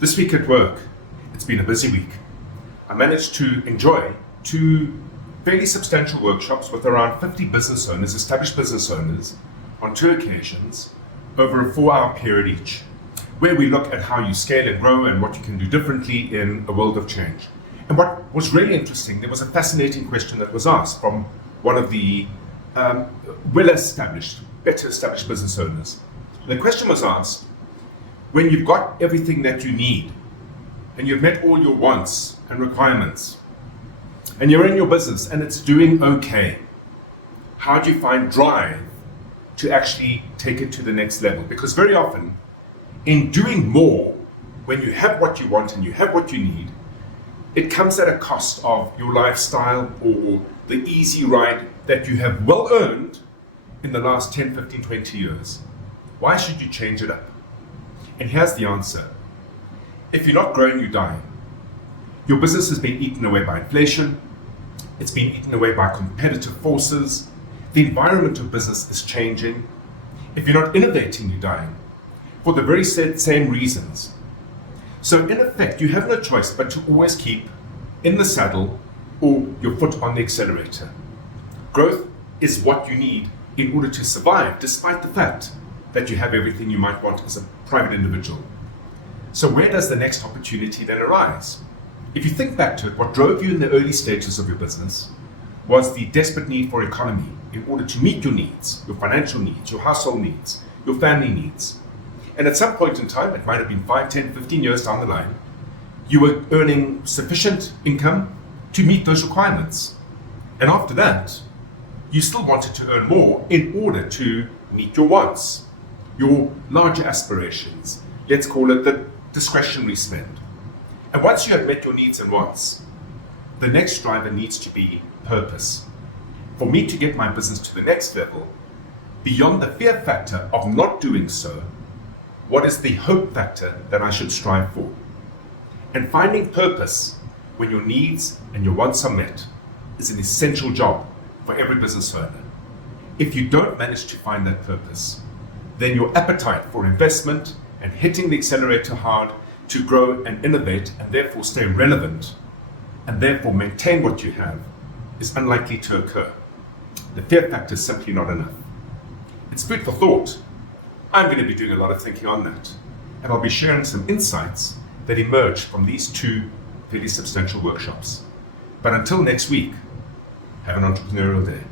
This week at work, it's been a busy week. I managed to enjoy two fairly substantial workshops with around 50 business owners, established business owners, on two occasions over a 4-hour period each, where we look at how you scale and grow and what you can do differently in a world of change. And what was really interesting, there was a fascinating question that was asked from one of the well-established, better established business owners. The question was asked, when you've got everything that you need and you've met all your wants and requirements and you're in your business and it's doing okay, how do you find drive to actually take it to the next level? Because very often in doing more, when you have what you want and you have what you need, it comes at a cost of your lifestyle or the easy ride that you have well earned in the last 10, 15, 20 years. Why should you change it up? And here's the answer. If you're not growing, you're dying. Your business has been eaten away by inflation. It's been eaten away by competitive forces. The environment of business is changing. If you're not innovating, you're dying. For the very same reasons. So in effect, you have no choice but to always keep in the saddle or your foot on the accelerator. Growth is what you need in order to survive, despite the fact that you have everything you might want as a private individual. So where does the next opportunity then arise? If you think back to it, what drove you in the early stages of your business was the desperate need for economy in order to meet your needs, your financial needs, your household needs, your family needs. And at some point in time, it might have been 5, 10, 15 years down the line, you were earning sufficient income to meet those requirements. And after that, you still wanted to earn more in order to meet your wants, your larger aspirations. Let's call it the discretionary spend. And once you have met your needs and wants, the next driver needs to be purpose. For me to get my business to the next level, beyond the fear factor of not doing so, what is the hope factor that I should strive for? And finding purpose when your needs and your wants are met is an essential job for every business owner. If you don't manage to find that purpose, then your appetite for investment and hitting the accelerator hard to grow and innovate and therefore stay relevant and therefore maintain what you have is unlikely to occur. The fear factor is simply not enough. It's food for thought. I'm going to be doing a lot of thinking on that, and I'll be sharing some insights that emerge from these two fairly substantial workshops. But until next week, have an entrepreneurial day.